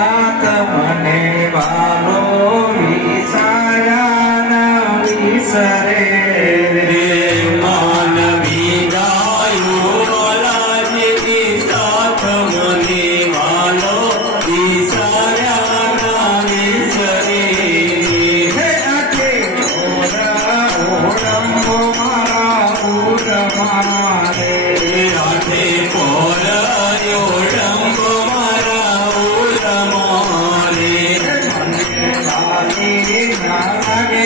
સાથ મને વાલો વિસાર્યા ન વિસરે રે માનવી ગાયો વાલાજી સાથ મને વાલો વિસાર્યા ન વિસરે હે આખે ઓરંગો મારા પૂર મારે આખે પોર ઓરંગો મારા પૂર મારે મને વાલી ના લાગે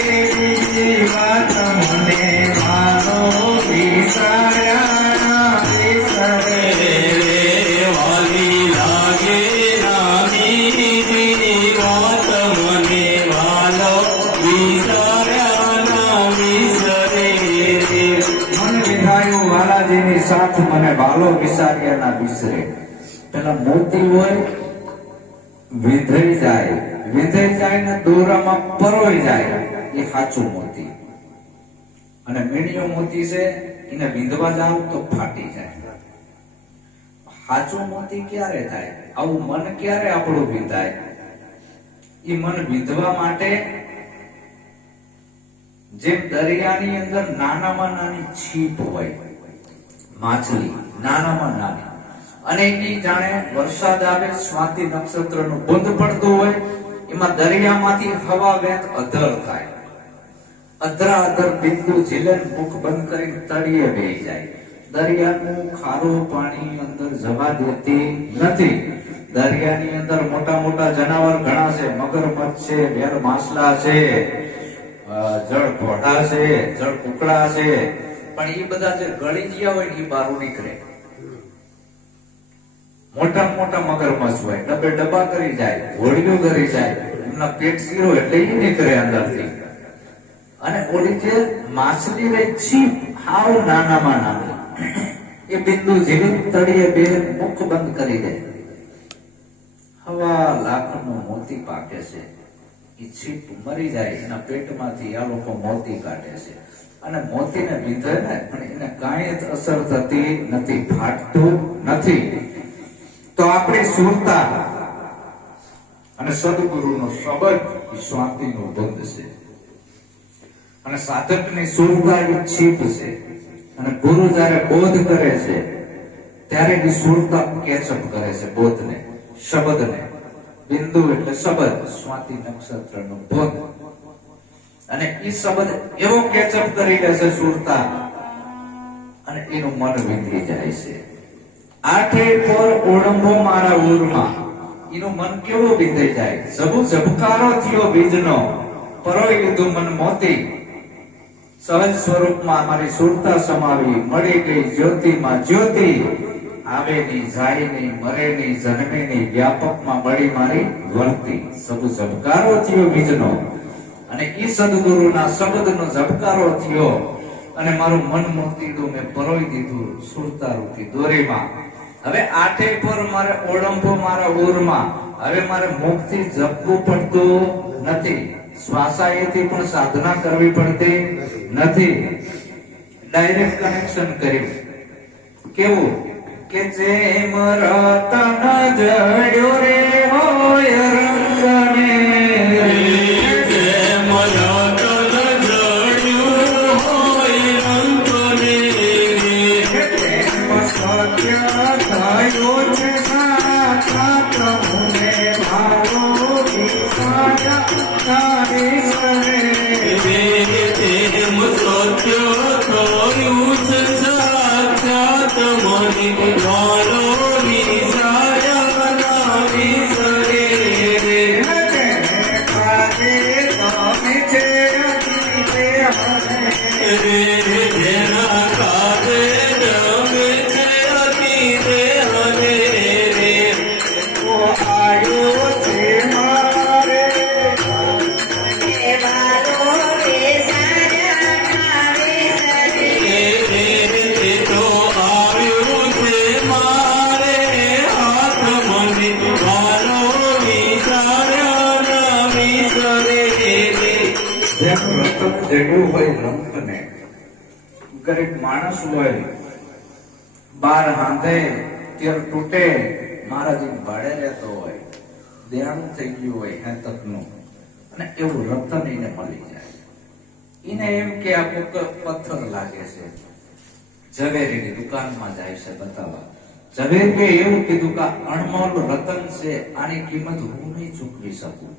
વાત મને મારો વિસાર્યા વિસરે રે વાલી લાગે નાની વાત મને વાલો વિસાર્યા વિસરે મન વિધાયો વાલાજીની સાથ મને વાલો વિસાર્યા ના વિસરે પેલા મોતી હોય વિંધાઈ જાય ને દોરામાં પરોઈ જાય એ સાચું મોતી અને મીણિયો મોતી છે એને વિંધવા જાવ તો ફાટી જાય સાચું મોતી ક્યારે થાય આવું મન ક્યારે આપણું વિંધાય એ મન વિંધવા માટે જેમ દરિયાની અંદર નાનામાં નાની છીપ હોય માછલી નાનામાં નાની અને એ જાણે વરસાદ આવે સ્વાતિ નક્ષત્રનું બુંદ પડતું હોય એમાં દરિયામાંથી હવા વેત અધર થાય અધરા અધર બિંદુ ઝીલે મુખ બંધ કરીને તળિયે બેહી જાય દરિયાનું ખારું પાણી અંદર જવા દેતી નથી દરિયાની અંદર મોટા મોટા જનાવર ઘણા છે મગરમચ્છ છે વેલ માછલા છે જળ ઘોડા છે જળ કુકડા છે પણ એ બધા જે ગળી ગયા હોય એ બહાર નીકળે મોટા મોટા મગરમચ્છ હોય ડબ્બે ડબ્બા કરી જાય હોડીઓ કરી જાય એમના પેટ શીરો એટલે એ નીકળે અંદરથી અને ઓલી જે માછલી રહી છીપ હાવ નાનામાં નાની એ બિંદુ જીવિત તળિયે બે મુખ બંધ કરી દે હવા લાખનું મોતી પાકે છે એ છીપ મરી જાય એના પેટમાંથી આ લોકો મોતી કાઢે છે અને મોતીને લીધે ને પણ એને કાંઈ જ અસર થતી નથી ફાટતું નથી તો આપણી સુરતા અને સદગુરુનો શબ્દ એ સ્વાતિનો બંધ છે અને સાધકની સુરતા એ છીપ છે અને ગુરુ જયારે બોધ કરે છે ત્યારે એ સુરતા કેચઅપ કરે છે બોધને શબ્દને બિંદુ એટલે શબ્દ સ્વાતિ નક્ષત્રનો બોધ અને એ શબ્દ એવો કેચઅપ કરી લે છે સુરતા અને એનું મન વિંધી જાય છે આઠે પર ઓળંબો મારા ઉરમાં એનું મન કેવો વિંધાઈ જાય જબુ ઝબકારો થયો બીજનો પરોઈ લીધું મન મોતી સહજ સ્વરૂપમાં મારી સુરતા સમાવી મળી ગઈ જ્યોતિમાં જ્યોતિ આવે નહીં જાય નહીં મરે નહીં જન્મે નહીં વ્યાપકમાં મળી મારી વર્તી સબુ ઝબકારો થયો બીજનો અને ઈ સદગુરુના શબ્દનો ઝબકારો થયો અને મારું મન મોતીડું મેં પરોઈ દીધું સુરતા રૂપી દોરીમાં હવે આઠે પર મારે ઓળંબો મારા ઉરમાં હવે મારે મુખથી જપવું પડતું નથી શ્વાસાએથી પણ સાધના કરવી પડતી નથી ડાયરેક્ટ કનેક્શન કર્યું કેવું કે જેમ રતન જડ્યો રે હોય રંગને જેમ રતન જડ્યો હોય રંગને તેમ સત્ય થયો છે સાક્ષાત મને ભાવો વિસાર્યા વિસરે તેમ સત્ય થયું છે સાક્ષાત મને વાલો વિસાર્યા વિસરે કાજે તમે છે જેના કાજે તમે છે અતિરે હરે રે ઓ આયો છે મારે વાલો વિસાર્યા વિસરે તો આવ્યું છે મારે હાથ મને વાલો વિસાર્યા વિસરે જેમ રતન જડ્યું હોય રંગને ગરીબ માણસ હોય બાર હાંધે તેર તૂટે મહારાજ ભાડે રહેતો હોય દયાળુ થઈ ગયું હોય હેતકનું, અને એવું રતન એને મળી જાય. એને એમ કે આ પથ્થર લાગે છે, ઝવેરીની દુકાનમાં જાય છે બતાવવા. ઝવેરીએ એવું કીધું કે અણમોલ રતન છે, આની કિંમત હું નહીં ચૂકવી શકું.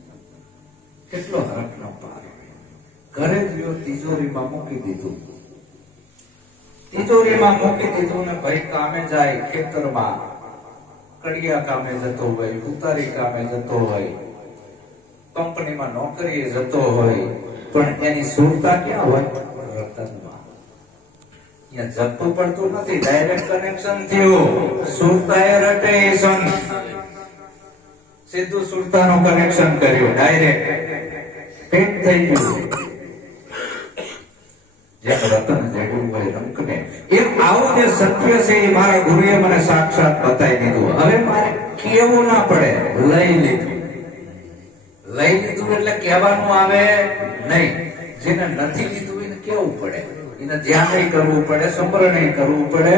કેટલો હરખનો પાર. ઘરે ગયો, તિજોરીમાં મૂકી દીધું. તિજોરીમાં મૂકી દીધું ને ભાઈ કામે જાય, ખેતરમાં કડિયા કામે જતો હોય, ઉતારી કામે જતો હોય, કંપનીમાં નોકરીએ જતો હોય, પણ એની સુરતા ક્યાં હોય? રતનમાં. ત્યાં જપવું પડતું નથી, ડાયરેક્ટ કનેક્શન થયું. સુરતા એ રટે એ સંત, સીધું સુરતાનું કનેક્શન કર્યું, ડાયરેક્ટ ફિટ થઈ ગયું. જેમ રતન જેવું હોય રંકને, એમ આવું જે સત્ય છે એ મારા ગુરુએ મને સાક્ષાત બતાવી દીધું. હવે મારે કેવું ના પડે, લઈ લીધું. લઈ લીધું એટલે કહેવાનું આવે નહીં. જેને નથી લીધું એને કેવું પડે, એને ધ્યાન નહીં કરવું પડે, સ્મરણ નહીં કરવું પડે.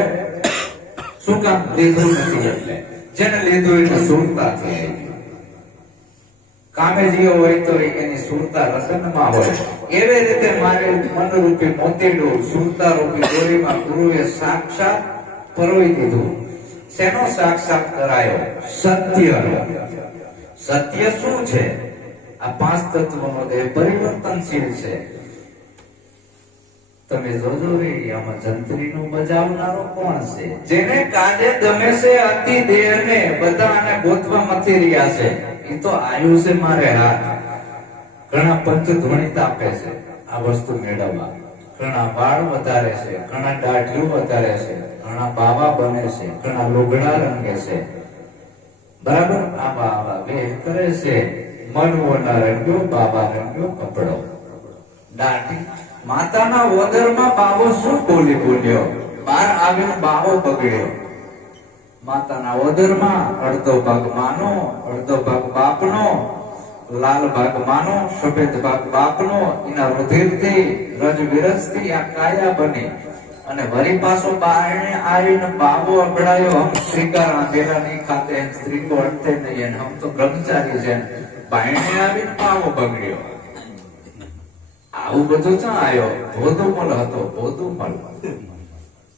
શું કામ? લીધું નથી એટલે. જેને લીધું એને સુરતા થઈ. કામે જીવો હોય તો એની સુરતા રતનમાં હોય. એવી રીતે મારે મનરૂપી મોતીડું સુરતા રૂપી દોરીમાં ગુરુએ સાક્ષાત પરોવી દીધું. શેનો સાક્ષાત કરાયો? સત્ય. સત્ય શું છે? આ પાંચ તત્વનો દેહ પરિવર્તનશીલ છે. તમે જોજો રે, આમાં જંત્રીનું બજાવનારો કોણ છે? જેને કાજે ગમે છે અતિ દેહને, બધાને ગોતવા મથી રહ્યા છે. એ તો આયુ છે મારે હાથ. ઘણા પંચધ્વનિત આપે છે આ વસ્તુ મેળવવા. ઘણા વાળ વધારે છે, ઘણા દાઢીઓ વધારે છે, ઘણા બાવા બને છે, ઘણા લુગડા રંગે છે. બરાબર? આવા આવા વેહ કરે છે. મનવોના રંગ્યો, બાબા રંગ્યો કપડો. દાઢી માતાના ઓદરમાં બાવો શું બોલી બોલ્યો, બહાર આવીને બાવો બગડ્યો. માતાના ઓદરમાં અડધો ભાગ માનો, અડધો ભાગ બાપનો, લાલ ભાગ માનો, સફેદ ભાગ બાપનો. એના રુધિરથી રજ વિરજથી આ કાયા બની અને વળી પાછો બારણે આવીને બાવો અબડાયો. હમ શ્રીકાર આંધેલા નહીં ખાતે, સ્ત્રીકો અડતે નહીં, હમ તો બ્રહ્મચારી છે. બારણે આવીને બાવો બગડ્યો. આવું બધું ક્યાં આવ્યો? ભોદુમલ હતો, ભોદુમલ.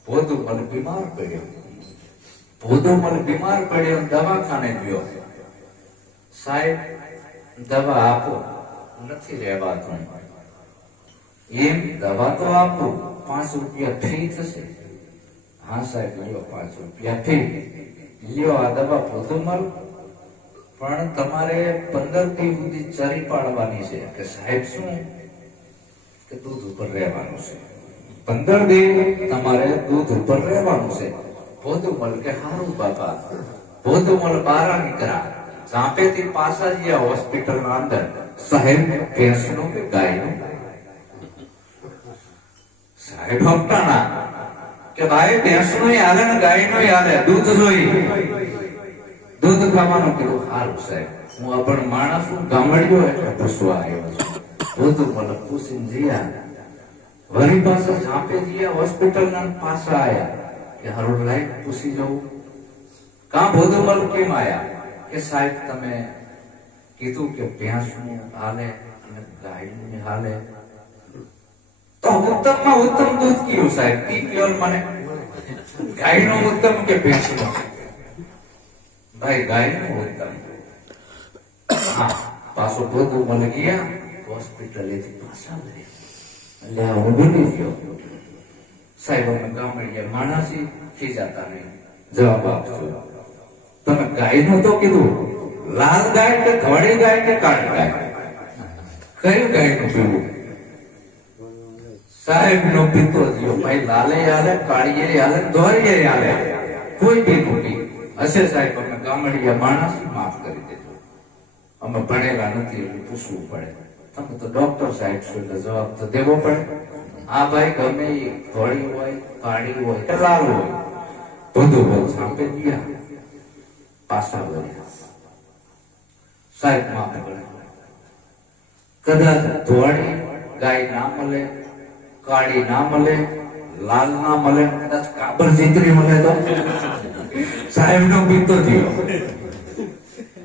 ભોદુમલ બીમાર પડ્યો. ભોદુમલ બીમાર પડ્યો, દવાખાને ગયો. સાહેબ દવા આપો, નથી રહેવાતું. એમ દવા તો આપો, 5 રૂપિયા ફી થશે. હા સાહેબ લ્યો 5 રૂપિયા ફી લ્યો. આ દવા ભોદુમલ, પણ તમારે 15 દી સુધી ચરી પાડવાની છે. કે સાહેબ શું? કે દૂધ ઉપર રહેવાનું છે. 15 દી તમારે દૂધ ઉપર રહેવાનું છે. ભોદુમલ કે હારું બાપા. ભોદુમલ બહાર નીકળ્યા, ઝાંપેથી પાછા ગયા હોસ્પિટલ ના અંદર. સાહેબ ભેંસનું કે ગાયનું? સાહેબ હપ્તાના કે ભાઈ ભેંસનું હાલે ને ગાયનું હાલે, દૂધ જોઈ. દૂધ ખાવાનું કીધું. હારું સાહેબ, હું અભણ માણસ છું, ગામડિયો એટલે પૂછવા આવ્યો છું. ભોદુમલ પૂછીને જીયા. વળી પાછા ઝાંપે ગયા હોસ્પિટલ ના પાછા આયા કે હારું લાઈટ પૂછી જવું. કા ભોદુમલ કેમ આયા? કે સાહેબ તમે કીધું કે ભેંસનું હાલે અને ગાયનું હાલે, તો ઉત્તમમાં ઉત્તમ દૂધ કયું સાહેબ? ઈ કયો મને. ગાયનું ઉત્તમ કે ભેંસનું? ભાઈ ગાયનું ઉત્તમ. હા, પાછો ભોદુમલ ગયા હોસ્પિટલેથી પાછા આવ્યા. એટલે હું ભૂલી ગયો. સાહેબ અમે ગામડિયા માણસી, ખીજાતા નહીં, જવાબ આપજો. તમે ગાયનું તો કીધું, લાલ ગાય કે ધોળી ગાય કે કાળી ગાય? કયું ગાયનું પીવું? સાહેબ નો પીતો થયો. ભાઈ લાલે હાલે, કાળીએ હાલે, ધોળીએ હાલે, કોઈ બી નું પી હશે. સાહેબ અમે ગામડિયા માણસ, માફ કરી દેજો, અમે ભણેલા નથી એટલે પૂછવું પડે. તમે તો ડોક્ટર સાહેબ છો એટલે જવાબ તો દેવો પડે. હા ભાઈ, ગમે એ ધોળી હોય, કાળી હોય કે લાલ હોય, બધું બહુ સાંપે ગયા. પાછા વળ્યા. સાહેબ માફ કરે. કદાચ ધોળી ગાય ના મળે, કાળી ના મળે, લાલ ના મળે, કદાચ કાબર ચીતરી મળે તો સાહેબ નો પીતો થયો.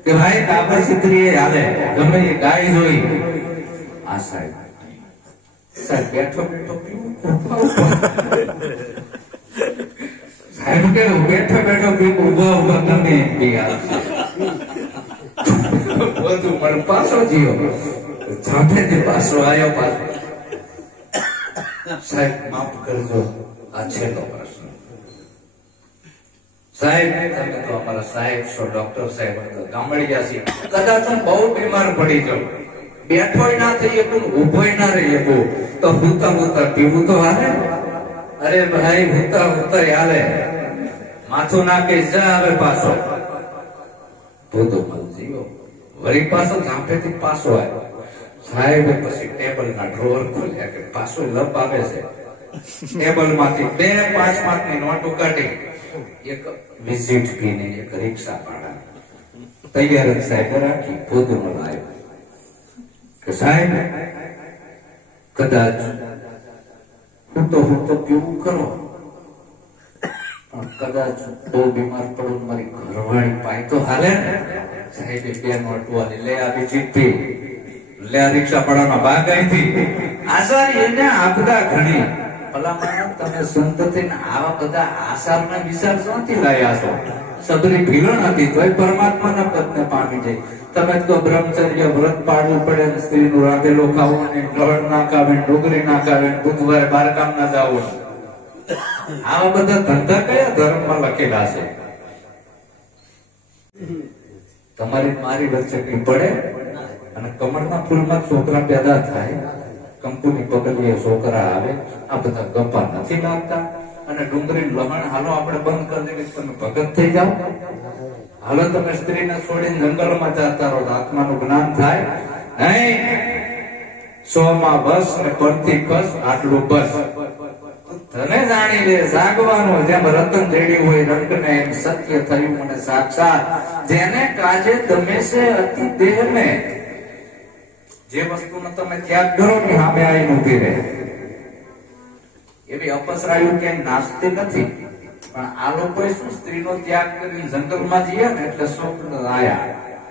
કે ભાઈ કાબર સિત્રીએ હાલે ગમે એ ગાય જોઈ આ સાહેબ બેઠો બેઠો સાહેબ કે બેઠો બેઠો ઉભા ઉભા ગમે એમ બધું પણ પાછો જીવો ઝાંપેથી પાછો આવ્યો પાછો સાહેબ માફ કરજો આ છેલ્લો પ્રશ્ન સાહેબ તમે તો અમારા સાહેબ છો ડોક્ટર સાહેબ ગામડિયા છે કદાચ હું બહુ બીમાર પડી જાઉં બેઠોય ના થઈ શકું ઉભોય ના રહી શકું તો હુતા હુતા પીવું તો હાલે અરે ભાઈ હુતા હુતા હાલે માથું નાખે જા આવે પાછો તો જીવો વળી પાછો ઝાંપેથી પાછો આવ્યો સાહેબે પછી ટેબલ ના ડ્રોવર ખોલ્યા કે પાછો લપ આવે છે ટેબલ માંથી 2 5 માર્કની નોટો કાઢી એક વિઝિટ ફી ને એક રિક્ષા ભાડા તૈયાર જ સાહેબ રાખી પોતું આવ્યો કે સાહેબ કદાચ હું તો પીવું કરો પણ કદાચ બહુ બીમાર પડું મારી ઘરવાળી પાય તો હાલે સાહેબે 2 નોટો આલી લે આવી જીતી લે રિક્ષા ભાડાનો ભાગ અહીંથી આસારી એને આપદા ઘણી ભલામણ તમે સંત થઈને આવા બધા આસારના વિચાર ક્યાંથી લાયા છો સબરી ભીલણ હતી તોય પરમાત્માના પદને પામી જાય તમે તો બ્રહ્મચર્ય વ્રત પાડવું પડે સ્ત્રીનું રાંધેલું ખાવું ને લહણ ના ખાવે ડુંગળી ના ખાવે બુધવારે બારકામ ના જવું આવા બધા ધંધા કયા ધર્મમાં લખેલા છે તમારી મારી વચ્ચે કઈ પડે અને કમળના ફૂલમાં છોકરા પેદા થાય કંકુની પગલીએ છોકરા આવે આ બધા ગપ્પા નથી લાગતા અને ડુંગળી લહણ હાલો આપણે બંધ કરી દઈએ તમે ભગત થઈ જાઓ હાલો તમે સ્ત્રીને છોડીને જંગલમાં જતા રહો આત્માનું જ્ઞાન થાય નહીં 100 માં બસ ને પરથી બસ આટલું બસ તને જાણી લે જાગવાનું જેમ રતન રેડ્યું હોય રંગને એમ સત્ય થયું મને સાક્ષાત જેને કાજે તમે છે અતિ દેહ ને જે વસ્તુનો તમે ત્યાગ કરો ને સામે આવીને ઉભી રહે એવી અપસરાયું કે નાસ્તી નથી પણ આ લોકોએ શું સ્ત્રીનો ત્યાગ કરીને જંગલમાં જઈએ ને એટલે સ્વપ્ન આયા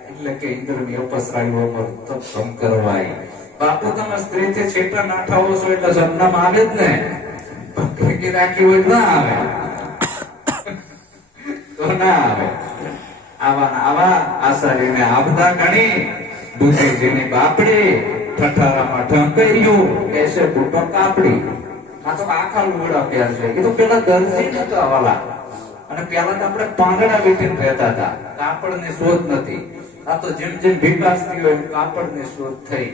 એટલે કે ઇન્દ્રની અપસરાયું અમર તપ કરવાય બાપુ તમે સ્ત્રીથી છેટા નાઠાવો છો એટલે સપનામાં આવે જ ને ભક્તિ રાખી હોય ના આવે તો ના આવે આવા આસારીને આપદા ગણી બુદ્ધિજીની બાપડી ઠઠારામાં ઢંકાયું કેસે બુટો કાપડી આ તો આખા લુગડા પહેર છે એ તો પેલા દરજી નતા વાલા અને પેલા તો આપણે પાંદડા વીટીને રહેતા હતા કાપડની શોધ નથી આ તો જેમ જેમ વિકાસ થયો એમ કાપડની શોધ થઈ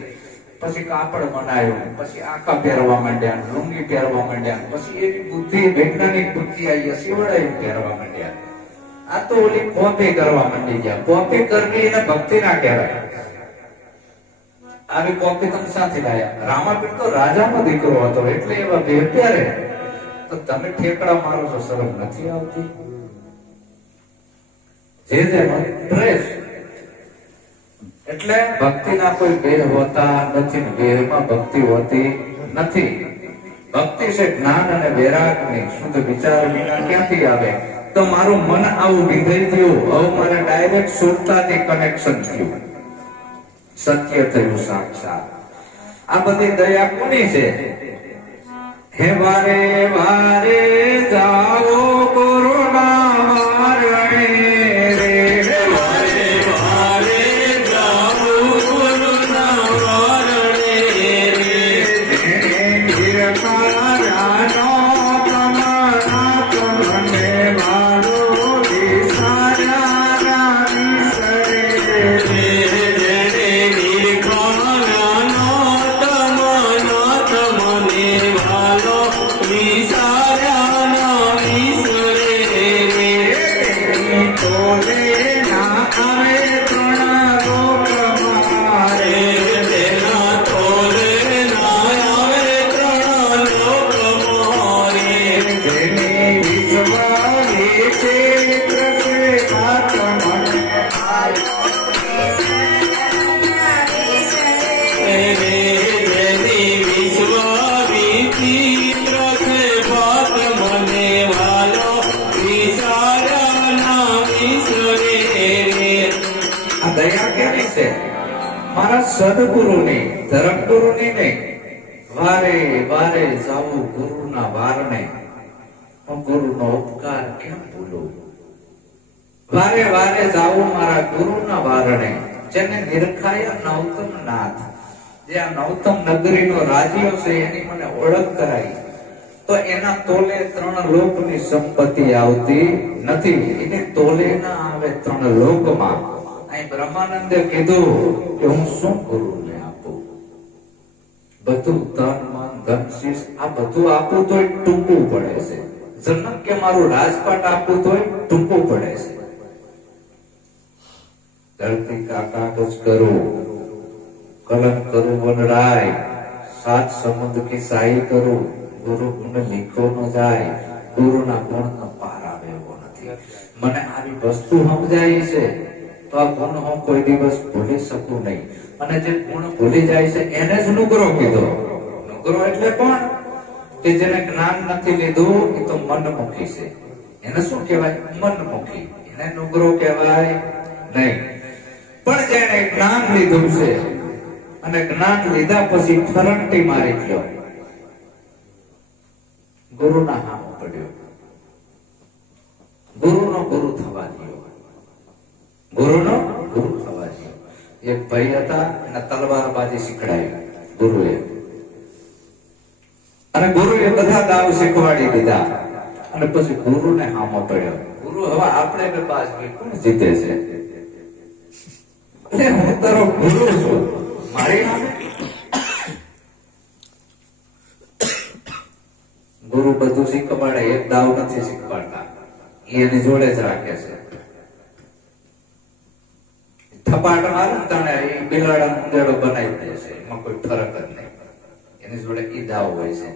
પછી કાપડ બનાવ્યું પછી આખા પહેરવા માંડ્યા લુંગી પહેરવા માંડ્યા પછી એની બુદ્ધિ વૈજ્ઞાનિક બુદ્ધિ આવી શિવડાઈ પહેરવા માંડ્યા આ તો ઓલી કોપી કરવા માંડી ગયા કોપી કરવી એને ભક્તિ ના કહેવાય આવી કોપી તમે સાથે લાયા રામાપીર તો રાજાનો દીકરો હતો એટલે એવા ભેર પહેરે તો તમે ઠેકડા મારો છો શરમ નથી આવતી જે ડ્રેસ એટલે ભક્તિના કોઈ ભેદ હોતા નથી ભેદમાં ભક્તિ હોતી નથી ભક્તિ છે જ્ઞાન અને વૈરાગની શુદ્ધ વિચાર વિના ક્યાંથી આવે તો મારું મન આવું વિધેય થયું હવે મને ડાયરેક્ટ સુરતાથી કનેક્શન થયું સત્ય થયું સાક્ષાત આ બધી દયા કોની છે હે વારે વારે જાઓ કોરોના વારણે રે વારે વારે જાઓ કોરોના વારણે રે નિરકારાનો પ્રમાણા તમને વાલો વિસારા વિસરે રે વિસાર્યા કોની છે? મારા સદગુરુની, ધર્મગુરુની નહીં. વારે વારે જાવું ગુરુના વારણે, હું ગુરુનો ઉપકાર કેમ ભૂલું? વારે વારે જાવું મારા ગુરુના વારણે, જેને નિરખાયા નૌતમ નાથ, જે આ નૌતમ નગરીનો રાજ્યો છે એની મને ઓળખ કરાઈ, તો એના તોલે 3 લોકની સંપત્તિ આવતી નથી. એને તોલે ના આવે 3 લોકમાં. અહીં બ્રહ્માનંદે કીધું કે હું શું ગુરુને આપું? બધું તન મન ધન શીશ આ બધું આપું તોય ટૂંકું પડે છે. જનક કે મારું રાજપાટ આપું તોય ટૂંકું પડે છે. ધરતી કા કાગજ કરું, કલમ કરું વનરાય, 7 સમુદ્ર की साई करूं, गुरु गुण लिखो न જાય, ગુરુના ગુણનો પાર આવે એવો નથી. મને આવી વસ્તુ સમજાય છે તો આ ગુણ હું કોઈ દિવસ ભૂલી શકું નહીં. અને જે ગુણ ભૂલી જાય છે એને જ નુગરો કીધો. નુગરો એટલે કોણ? કે જેને જ્ઞાન નથી લીધું એ તો મનમુખી છે. એને શું કહેવાય? મનમુખી. એને નુગરો કહેવાય નહીં. પણ જેને જ્ઞાન લીધું છે અને જ્ઞાન લીધા પછી ફરંટી મારી ગયો, ગુરુના હામ પડ્યો, ગુરુનો ગુરુ થવા દો, ગુરુનો ગુરુ થવા દો. એક ભાઈ હતા, એને તલવારબાજી શીખડાવી ગુરુએ, અને ગુરુએ બધા દાવ શીખવાડી દીધા. અને પછી ગુરુને હામો પડ્યો. ગુરુ હવે આપણે બાજ કોણ જીતે છે? એટલે હું તારો ગુરુ છું, મારી નામે ગુરુ બધું શીખવાડે, એક દાવ નથી શીખવાડતા. એની જોડે જ રાખે છે. થપાટ મારે ને તને એ બિલાડા ઉંદેડો બનાવી દે છે, એમાં કોઈ ફરક જ નહીં. એની જોડે ઈ દાવ હોય છે.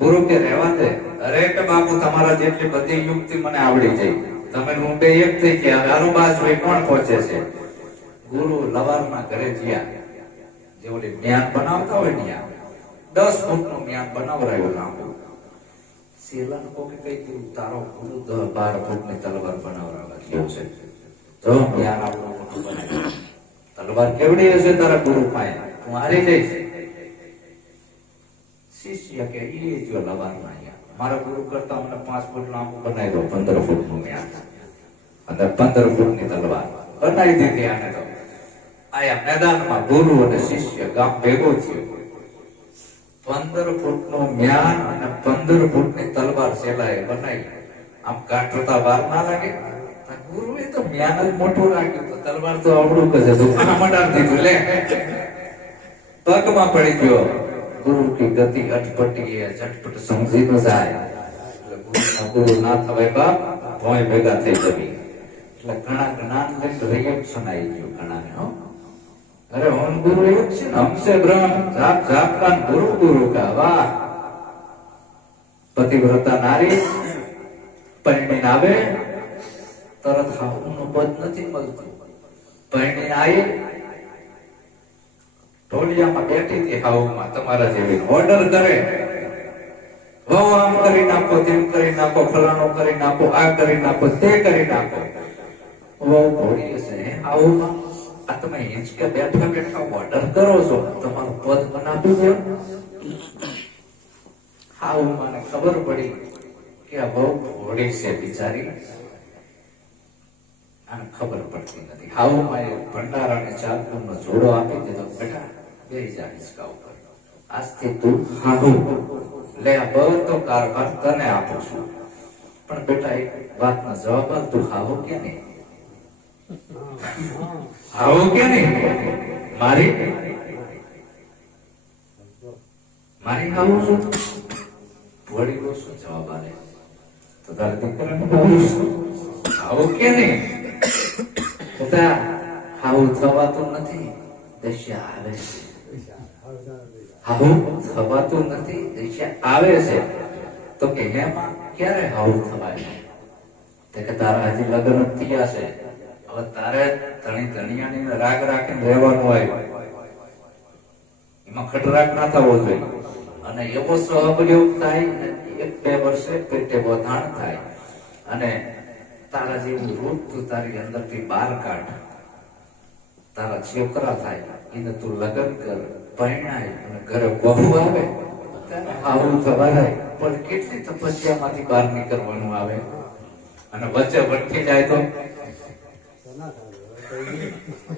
ગુરુ કે રહેવા દે. અરે કે બાપુ તમારા જેટલી બધી યુક્તિ મને આવડી જાય, તમે હું બે એક થઈ ગયા, હારો બાજુ કોણ પહોંચે છે? ગુરુ લવારના ઘરે ગયા, જે ઓલી મ્યાન બનાવતા હોય ને, 10 ફૂટનું મ્યાન બનાવરાયું લાંબુ. શેલાને કોકે કહી દીધું તારો ગુરુ 10-12 ફૂટની તલવાર બનાવરાવા ગયો છે. જો મ્યાન આપણું મોટું બનાવ્યું, તલવાર કેવડી હશે તારા ગુરુ પાસે? હું હારી જઈશ. શિષ્ય કે એ જો લવારમાં અહીંયા મારા ગુરુ કરતા મને 5 ફૂટ લાંબુ બનાવી દો, 15 ફૂટનું મ્યાન અને 15 ફૂટની તલવાર બનાવી દીધી. આને તો આયા મેદાનમાં ગુરુ અને શિષ્ય ગામ ભેગો થયો. 15 ફૂટનું મ્યાન અને 15 ફૂટની તલવાર સેલાએ બનાવી. આમ કાઢતા વાર ના લાગે. ગુરુએ તો મ્યાન જ મોટું રાખ્યું, તો તલવાર તો આવડું જ હતું, મટાડી દીધું. લે પગમાં પડી ગયો. ગુરુ की गति अटपटी है, झटपट समझी न જાય. એટલે ગુરુ ના થવાય બાપ, ભોય ભેગા થઈ જવી. એટલે ઘણા જ્ઞાન લઈને રિએક્શન આવી ગયું ઘણાને. અરે ઓમ ગુરુ એક છે ને, હમસે બ્રહ્મ જાપ જાપ કા ગુરુ ગુરુ કા. વાહ! પતિવ્રતા નારી પરણીને આવે તરત હાઉનું પદ નથી મળતું. પરણીને આવી ઢોલિયામાં બેઠી હતી, હાઉમાં તમારા જેવી ઓર્ડર કરે, વહુ આમ કરી નાખો, તેમ કરી નાખો, ફલાણો કરી નાખો, આ કરી નાખો, તે કરી નાખો. વહુ ઢોળી છે હાઉમાં, આ તમે હિંચકે બેઠા બેઠા ઓર્ડર કરો છો, તમારું પદ બનાવી દો. હાઉમાં ખબર પડી કે આ વહુ ઢોળી છે બિચારી, આને ખબર પડતી નથી. હાઉમાં એ ભંડારાને ચાકુનો જોડો આપી દીધો. બેટા બેસી જા હિંચકા ઉપર, આજથી તું હાહુ લે, આ બધો કારભાર તને આપું છું. પણ બેટા એક વાતનો જવાબ આપ, તું હાહુ કે નહીં? હાહુ કે નહીં? મારી હાહુ છું? વડીલો શું જવાબ આલે? તો તારે દીકરાને હાહુ કે નહીં? હાહુ થવાતું નથી, દશા આવે છે. હાહુ થવાતું નથી, દશા આવે છે. તો કે હેમાં ક્યારે હાહુ થવાય? કે તારા હજી લગ્ન થયા છે, હવે તારે ધણી ધણિયાની રાગ રાખીને રહેવાનું આવ્યું, એમાં ખટરાગ ના થવો જોઈએ. અને એવો સ્વભાવ થાય, 1-2 વર્ષે પેટે વધાણ થાય, અને તારા જેવું રૂપ તું તારી અંદરથી બહાર કાઢ. તારા છોકરા થાય એને તું લગ્ન કર, પરણાય અને ઘરે બહુ આવે આવું થવાય. પણ કેટલી તપસ્યામાંથી બહાર નીકળવાનું આવે અને વચ્ચે વટકી જાય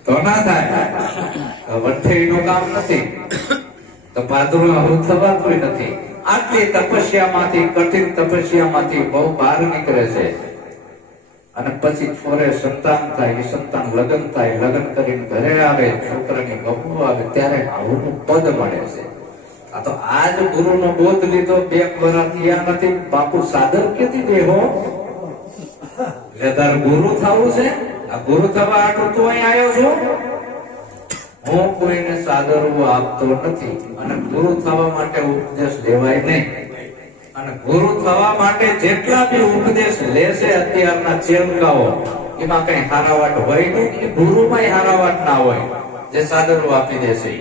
તો ના થાય. વઠ્ઠીનું કામ નથી તો પાદરું આવું થવાતું નથી. આટલી તપસ્યામાંથી, કઠિન તપસ્યામાંથી બહુ બહાર નીકળે છે અને પછી થોડે સંતાન થાય, એ સંતાન લગ્ન થાય, લગ્ન કરીને ઘરે આવે, છોકરાની બહુ આવે ત્યારે આવું પદ મળે છે. આ તો આજ ગુરુનો બોધ લીધો 2 વર્ષ થયા નથી. બાપુ સાદર કેથી દેહો એટલે તારે ગુરુ થવું છે. આ ગુરુ થવા આટલું તું અહીં આવ્યો છું. હું કોઈને સાદરવું આપતો નથી અને ગુરુ થવા માટે ઉપદેશ લેવાય નહીં. અને ગુરુ થવા માટે જેટલા બી ઉપદેશ લેશે અત્યારના ચેલકાઓ, એમાં કઈ હારાવાટ હોય નહીં. એ ગુરુમાં હારાવાટ ના હોય જે સાદરવું આપી દેશે.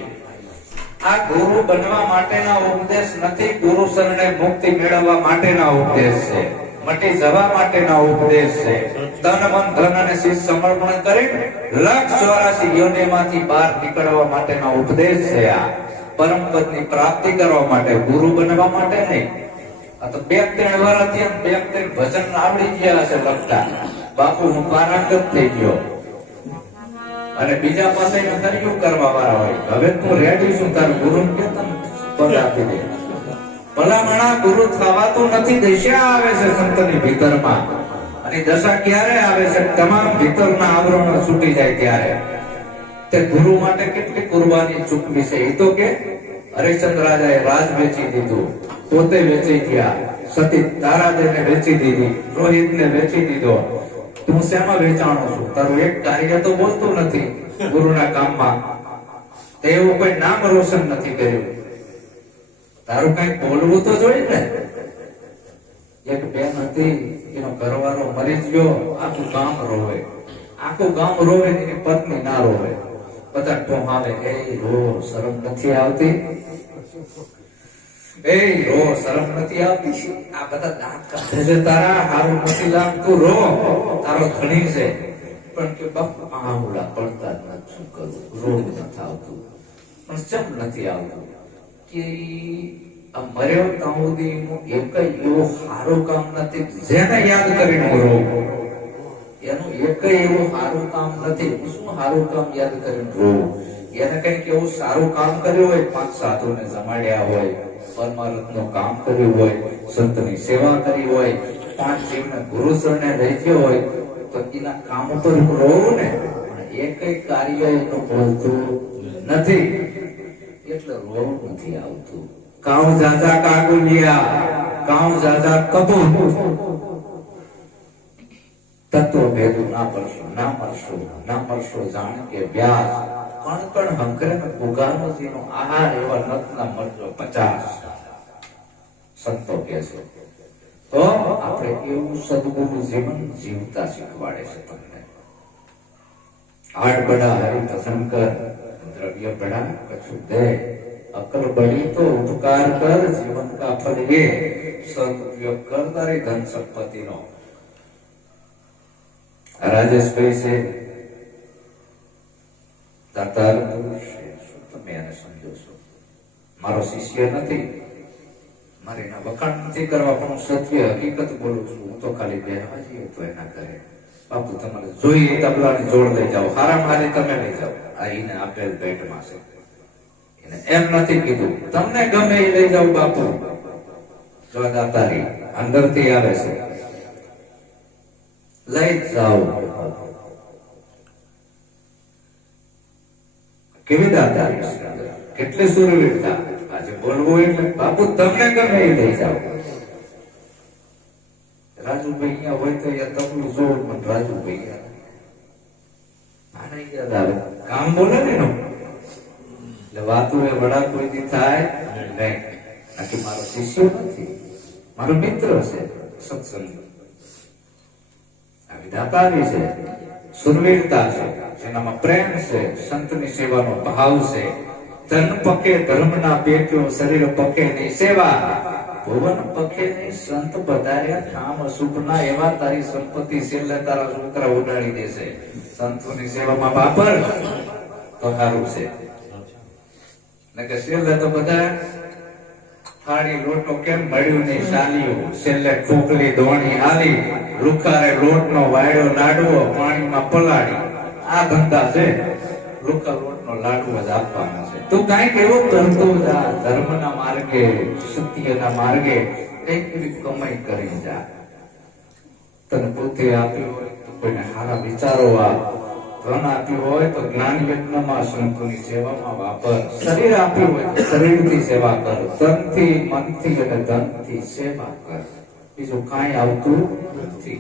આ ગુરુ બનવા માટેના ઉપદેશ નથી, ગુરુ શરણે મુક્તિ મેળવવા માટેના ઉપદેશ છે, મટી જવા માટેના ઉપદેશ છે. તન મન ધન અને શીશ સમર્પણ કરી 184 યોનિમાંથી બહાર નીકળવા માટેના ઉપદેશ છે. આ પરમ પદની પ્રાપ્તિ કરવા માટે, ગુરુ બનવા માટે નહીં. આ તો 2-3 વર્ષથી 2-3 ભજન આવડી ગયા છે લખતા. બાપુ હું પારાંગત થઈ ગયો અને બીજા પાસે કર્યું કરવા વાળા હોય. હવે તું રેડી છું, તાર ગુરુ કે તને પદ આપી દે. ભલામણા ગુરુ થવાતું નથી. દશા આવે છે સંતની ભીતરમાં. અને દશા ક્યારે આવે છે? તમામ ભીતરના આવરણો છૂટી જાય ત્યારે. તે ગુરુ માટે કેટલી કુરબાની ચૂકવી છે. એ તો કે હરિશ્ચંદ્ર રાજાએ રાજ વેચી દીધું, પોતે વેચી ગયા, સતી તારાદેવને વેચી દીધી, રોહિતને વેચી દીધો. તું શેમાં વેચાણો છું? તારું એક કાર્ય તો બોલતું નથી ગુરુના કામમાં. તે એવું કોઈ નામ રોશન નથી કર્યું. તારું કઈ બોલવું તો જોઈએ ને. એક બેન હતી, એનો ઘરવાળો મરી ગયો, આખું ગામ રોવે. આખું ગામ રોવે, એની પત્ની ના રોવે. બધા ટોહાવે, એ રો, શરમ નથી આવતી? એ રો, શરમ નથી આવતી? આ બધા દાંત કાઢે છે તારા, હારું નથી લાગતું, રો, તારો ધણી છે. પણ કે બાપુ આંગળા પડતા જ નથી, શું કરું, રોડ નથી આવતું. પણ ચમ નથી આવતું કે આ મર્યો ત્યાં સુધી એક એવું સારું કામ નથી જેને યાદ કરીને રો. એનું એક એવું સારું કામ નથી. શું સારું કામ યાદ કરીને રો? એને કઈક એવું સારું કામ કર્યું હોય, 5 સાધુને જમાડ્યા હોય, પરમાર્થનું કામ કર્યું હોય, સંતની સેવા કરી હોય, 5 જીવને ગુરુ શરણે રહી ગયો હોય, તો એના કામ ઉપર રોવું ને. એક કાર્ય એનું બોલતું નથી એટલે રોવું નથી આવતું. કાઉ જાજા કાગુલિયા, કાઉ જાજા કબૂલ, તત્વ ભેદું ના પડશો, ના મળશો, ના મળશો જાણ કે વ્યાસ. કણ કણ હંકરે ને પુગારમજીનો આહાર એવા નતના મળજો 50. સંતો કે છે. તો આપણે એવું સદગુરુ જીવન જીવતા શીખવાડે છે તમને. આઠ બડા હરિ શંકર, દ્રવ્ય બડા કछु દે, અકલ बड़ी तो उपकार कर, जीवन का फल ये सदुपयोग कर तारी धन संपत्ति नो. રાજેશભાઈ છે દાતાર પુરુષ છે. શું તમે એને સમજો છો? મારો શિષ્ય નથી, મારે એના વખાણ નથી કરવા, પણ હું સત્ય હકીકત બોલું છું. હું તો ખાલી બેહવા જઈએ તો એના કરે. બાપુ તમારે જોઈએ તબલાની જોડ લઈ જાઓ, હારા મારી તમે લઈ જાઓ. આ એને આપેલ ભેટમાં છે. એમ નથી કીધું તમને ગમે એ લઈ જાવ બાપુ. જો દાતારી અંદરથી આવે છે, લઈ જાઓ. કેવી દાતારી, કેટલી સુરવીરતા. આજે બોલવું એટલે બાપુ તમને ગમે એ લઈ જાઓ. રાજુભાઈ અહીંયા હોય તો યાર તબલું જોડ, પણ રાજુભાઈ આને યાદ આવે કામ બોલે ને એનું. એટલે વાતો એ વડા કોઈથી થાય નહીં. આથી મારો શિષ્ય નથી, મારો મિત્ર છે. સત્સંગ આવી દાતારી છે, સુરવીરતા છે, જેનામાં પ્રેમ છે, સંતની સેવાનો ભાવ છે. ધન પકે ધર્મના પેટ્યો, શરીર પકે ની સેવા. ભુવન પકે ની સંત પધાર્યા ઠામ અશુભના, એવા તારી સંપત્તિ છેલ્લે તારા છોકરા ઉડાડી દેશે. સંતોની સેવામાં વાપર. તો સારું છે. ને કે છેલ્લે તો બધા થાળી લોટો કેમ મળ્યું નહીં ચાલ્યું, છેલ્લે ખોખલી ધોણી હાલી, લુખારે લોટનો વાયડો લાડવો પાણીમાં પલાળી. આ ધંધા છે, લુખા લોટનો લાડવો જ આપવાના છે. તું કાંઈક એવું કરતો જા, ધર્મના માર્ગે, સત્યના માર્ગે કંઈક એવી કમાઈ કરી જા. તને બુદ્ધિ આપી હોય તો કોઈને સારા વિચારો આપ, ધન આપ્યું હોય તો જ્ઞાન યજ્ઞમાં સંતોની સેવામાં વાપર, શરીર આપ્યું હોય તો શરીરથી સેવા કર, તનથી મનથી અને ધનથી સેવા કર. બીજું કાંઈ આવતું નથી.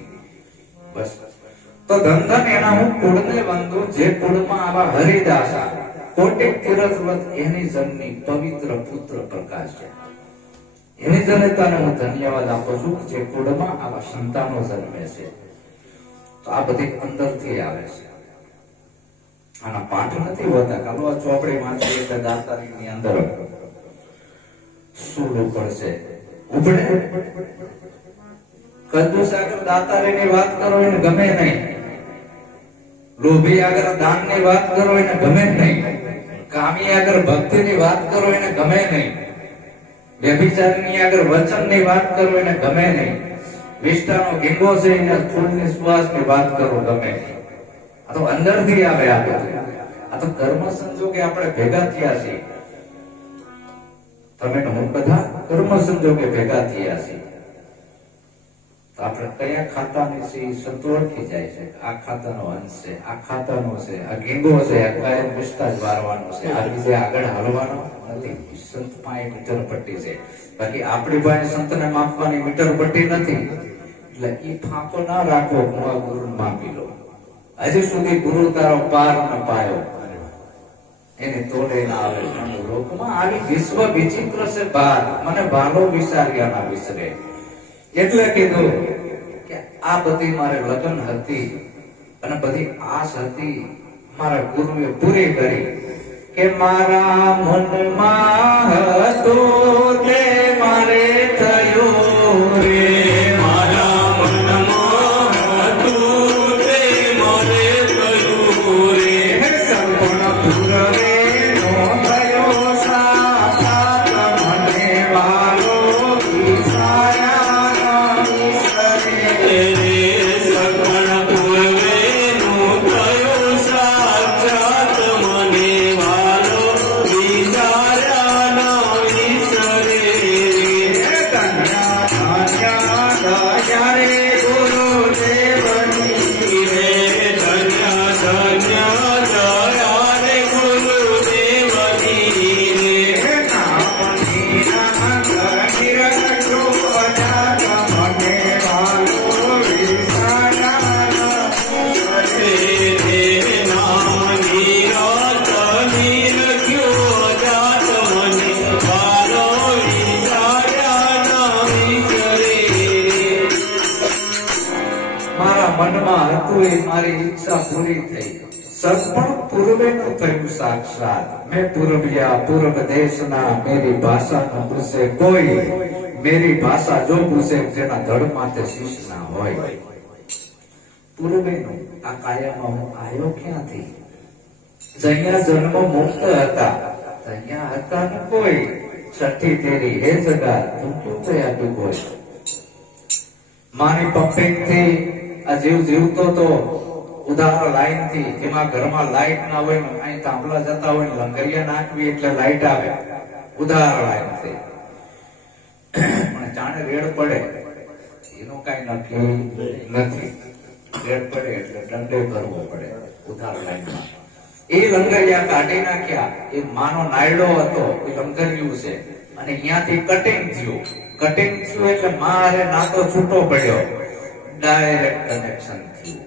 બસ તો ધન એના હું કુળને વંદુ, જે કુળમાં આવા હરિદાસા કોટિક તીરથવત એની જનની પવિત્ર પુત્ર પ્રકાશ છે. એની જનતાને હું ધન્યવાદ આપું છું જે કુળમાં આવા સંતાનો જન્મે છે. તો આ બધી અંદરથી આવે છે, આના પાઠ નથી હોતા. કાલો આ ચોપડી વાંચી એટલે દાતારીની અંદર શું પડશે ઉપડે. કંજૂસ આગળ દાતારીની વાત કરો એને ગમે નહીં, લોભી આગળ દાનની વાત કરો એને ગમે નહીં, કામી આગળ ભક્તિની વાત કરો એને ગમે નહીં, વ્યભિચારની આગળ વચનની વાત કરો એને ગમે નહીં, વિષ્ટાનો ગીંગો છે એને ફૂલની સુવાસની વાત કરો ગમે નહીં. આ તો અંદરથી આવે. આ તો કર્મ સંજોગે આપણે ભેગા થયા છીએ. તમે હું બધા કર્મ સંજોગે ભેગા થયા છીએ. તો આપણે કયા ખાતાની છે સંતો ઓળખી જાય છે. આ ખાતાનો અંશ છે, આ ખાતાનો છે, આ ગીંગો છે, આ કાયમ વિષ્ટા જ વારવાનો છે, આ રીતે આગળ હાલવાનો નથી. સંત પાસે મીટર પટ્ટી છે, બાકી આપણી પાસે સંતને માપવાની મીટર પટ્ટી નથી. એટલે એ ફાંકો ના રાખો, હું આ ગુરુ માપી લો. હજી સુધી ગુરુ તારો પાર ન પાયો એને તોડે ના આવે. લોકમાં આવી વિશ્વ વિચિત્ર છે બાર, મને ભાલો વિચાર્યા ના વિસરે. એટલે કીધું કે આ બધી મારે લગ્ન હતી અને બધી આસ હતી મારા ગુરુએ પૂરી કરી. કે મારા મનમાં હતું તે મારે થયું રે, મારા મનમાં હતું તે મારે થયું રે, સપન પૂરવે નો થયો સાક્ષાત મને વાલો વિચાર્યા ન વિસરે રે, સપન પૂરવે નો થયો સાક્ષાત મને વાલો વિચાર્યા ન વિસરે રે. કન્યા ધન્ય રે ગુરુદેવની રે, કન્યા ધન્ય રે ગુરુદેવની રે, નામની નામ નિરખો અજાત મને વાલો વિચાર્યા ન વિસરે રે, નામની રાત નિરખ્યો અજાત મને વાલો વિચાર્યા ન વિસરે રે. મારા મનમાં હતું એ મારી ઈચ્છા પૂરી થઈ. સપણ પૂર્વેનું થયું સાક્ષાત. મેં પૂર્વ્યા પૂર્વ દેશના, મેરી ભાષા ન પૂછે કોઈ, મેરી ભાષા જો પૂછે જેના ધડ માથે શીશ ના હોય. પૂર્વેનું આ કાયામાં હું આવ્યો ક્યાંથી? જઅહીંયા જન્મ મુક્ત હતા, અહીંયા હતા ને કોઈ. છઠ્ઠી તેરી હે જગા તું ક્યું થયા તું કોઈ? મારી પંપિંગથી આ જીવ જીવતો તો ઉધાર લાઈન થી, જેમાં ઘરમાં લાઈટ ના હોય ને અહીં થાંભલા જતા હોય ને લંગરિયા નાખવી એટલે લાઈટ આવે, ઉધાર લાઈન થી. પણ જાણે રેડ પડે એનું કઈ નક્કી નથી. રેડ પડે એટલે દંડે કરવો પડે ઉધાર લાઈનમાં. એ લંગરિયા કાઢી નાખ્યા. એ માનો નાયડો હતો એ લંગરિયું છે અને અહીંયાથી કટિંગ થયું. કટિંગ થયું એટલે મારે નાતો છૂટો પડ્યો, ડાયરેક્ટ કનેક્શન થયું.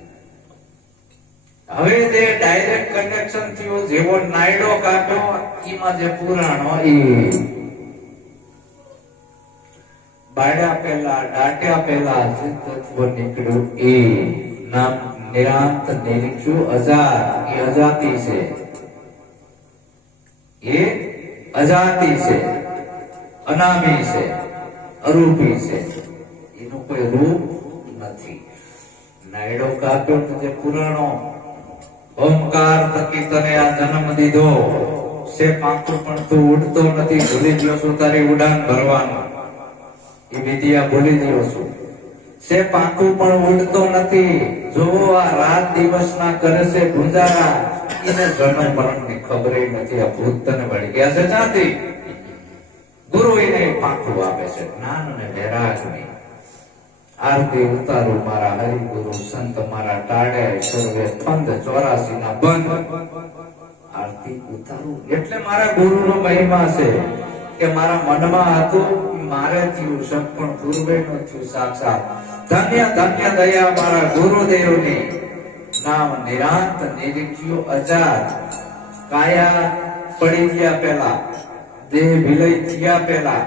હવે જે ડાયરેક્ટ કનેક્શન થયું, જેવો નાયડો કાઢ્યો એમાં જે પુરાણો એ બાળ્યા પહેલા દાટ્યા પહેલા જે તત્વ નીકળ્યું એ નામ નિરાંત નિરીક્ષુ અજાત. એ અજાતિ છે, એ અજાતિ છે, અનામી છે, અરૂપી છે, એનું કોઈ રૂપ નથી. નાયડો કાપ્યો તો જે પુરાણો ઓમકાર થકી તને આ જન્મ દીધો સે પાંખું પણ તું ઉડતો નથી, ભૂલી ગયો છું તારી ઉડાન ભરવાનું, એ વિધિયા ભૂલી ગયો છું. સે પાંખું પણ ઉડતો નથી, જોવો આ રાત દિવસના કરે છે ગુંજારા, એને જન્મ મરણની ખબર નથી. આ ભૂત તને વળી ગયા છે ચાંદી. ગુરુ એને પાંખું આપે છે જ્ઞાન અને વૈરાગની. આરતી ઉતારું મારા હરિગુરુ સંત મારા ટાળે, સર્વે ફંદ 84 ના બંધ. આરતી ઉતારું એટલે મારા ગુરુનો મહિમા છે કે મારા મનમાં હતું મારે થયું સપણ પૂર્વેનું થયું સાક્ષાત. ધન્ય ધન્ય દયા મારા ગુરુદેવની, નામ નિરાંત નિરીખ્યો અજાત. કાયા પડી ગયા પહેલા, દેહ વિલય થયા પહેલા,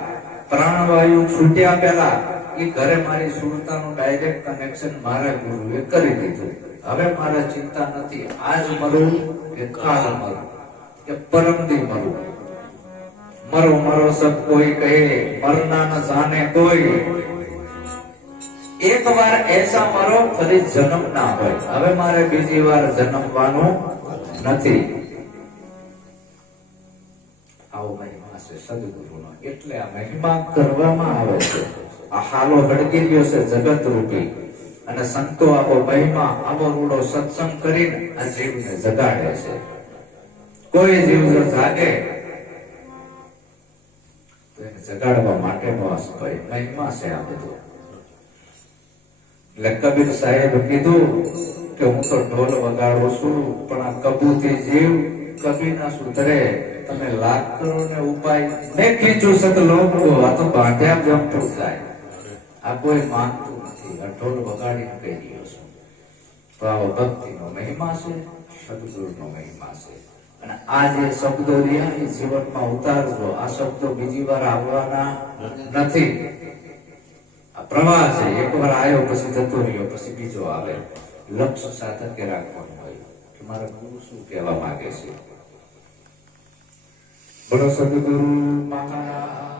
પ્રાણવાયુ છૂટ્યા પહેલા એ ઘરે મારી સુરતાનું ડાયરેક્ટ કનેક્શન મારા ગુરુએ કરી દીધું. હવે મારે ચિંતા નથી આજ મરું કે કાલ મરું કે પરમદી મરું. મરો મરો સબ કોઈ કહે, મરના ન જાને કોઈ. એક વાર એસા મરો ફરી જન્મ ના હોય. હવે મારે બીજી વાર જન્મવાનું નથી. આવો મહિમા છે સદગુરુનો. એટલે આ મહિમા કરવામાં આવે છે. આ હાલો હડકી રહ્યો છે જગત રૂપી, અને સંતો આવો મહિમા આવો રૂડો સત્સંગ કરીને આ જીવને જગાડે છે. કોઈ જીવ જો જાગે તો એને જગાડવા માટેનો આ મહિમા છે આ બધું. એટલે કબીર સાહેબ કીધું કે હું તો ઢોલ વગાડું છું, પણ આ કબૂતી જીવ કબી ના સુધરે. તમે લાખ કરો ને ઉપાય મેં ખીચું સતલોક કો, આ તો બાંધ્યા જમતું જાય. આ કોઈ માનતું નથી. આ ઢોલ વગાડીને કહી રહ્યો છું. તો આવો ભક્તિનો મહિમા છે, સદગુરુનો મહિમા છે. અને આ જે શબ્દો રહ્યા એ જીવનમાં ઉતારજો. આ શબ્દો બીજી વાર આવવાના નથી. આ પ્રવાહ છે, એકવાર આવ્યો પછી જતો રહ્યો, પછી બીજો આવે. લક્ષ્ય સાધકે રાખવાનું હોય કે મારા ગુરુ શું કહેવા માંગે છે. બોલો સદગુરુ મહારાજ.